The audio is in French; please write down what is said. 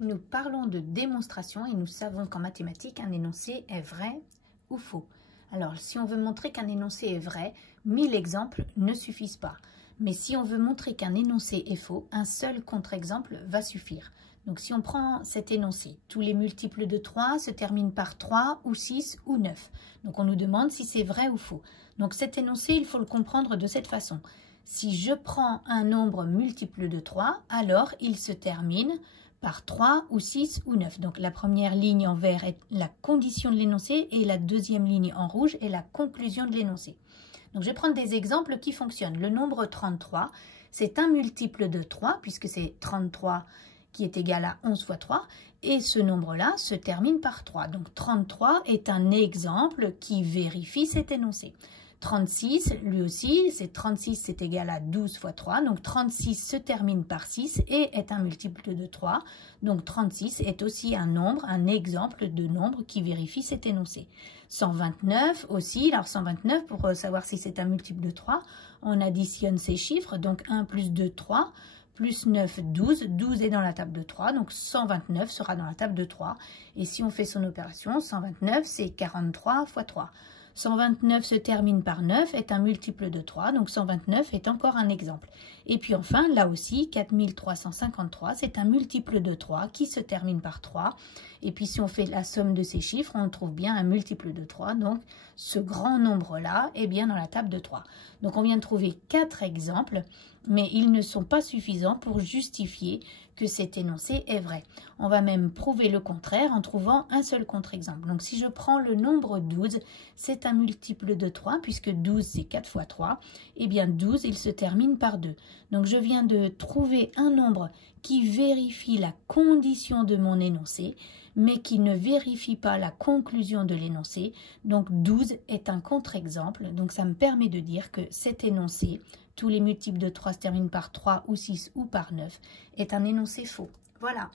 Nous parlons de démonstration et nous savons qu'en mathématiques, un énoncé est vrai ou faux. Alors, si on veut montrer qu'un énoncé est vrai, 1000 exemples ne suffisent pas. Mais si on veut montrer qu'un énoncé est faux, un seul contre-exemple va suffire. Donc, si on prend cet énoncé, tous les multiples de 3 se terminent par 3 ou 6 ou 9. Donc, on nous demande si c'est vrai ou faux. Donc, cet énoncé, il faut le comprendre de cette façon. Si je prends un nombre multiple de 3, alors il se termine par 3 ou 6 ou 9. Donc la première ligne en vert est la condition de l'énoncé et la deuxième ligne en rouge est la conclusion de l'énoncé. Donc je vais prendre des exemples qui fonctionnent. Le nombre 33, c'est un multiple de 3 puisque c'est 33 qui est égal à 11 fois 3 et ce nombre-là se termine par 3. Donc 33 est un exemple qui vérifie cet énoncé. 36, lui aussi, 36 c'est égal à 12 fois 3, donc 36 se termine par 6 et est un multiple de 3, donc 36 est aussi un nombre, un exemple de nombre qui vérifie cet énoncé. 129 aussi, alors 129 pour savoir si c'est un multiple de 3, on additionne ces chiffres, donc 1 plus 2, 3, plus 9, 12, 12 est dans la table de 3, donc 129 sera dans la table de 3, et si on fait son opération, 129 c'est 43 fois 3. 129 se termine par 9, est un multiple de 3, donc 129 est encore un exemple. Et puis enfin, là aussi, 4353, c'est un multiple de 3 qui se termine par 3. Et puis si on fait la somme de ces chiffres, on trouve bien un multiple de 3. Donc ce grand nombre-là est bien dans la table de 3. Donc on vient de trouver 4 exemples, mais ils ne sont pas suffisants pour justifier que cet énoncé est vrai. On va même prouver le contraire en trouvant un seul contre-exemple. Donc si je prends le nombre 12, c'est un multiple de 3, puisque 12 c'est 4 fois 3, et bien 12 il se termine par 2. Donc je viens de trouver un nombre qui vérifie la condition de mon énoncé, mais qui ne vérifie pas la conclusion de l'énoncé. Donc 12 est un contre-exemple, donc ça me permet de dire que cet énoncé, tous les multiples de 3 se terminent par 3 ou 6 ou par 9, est un énoncé faux. Voilà.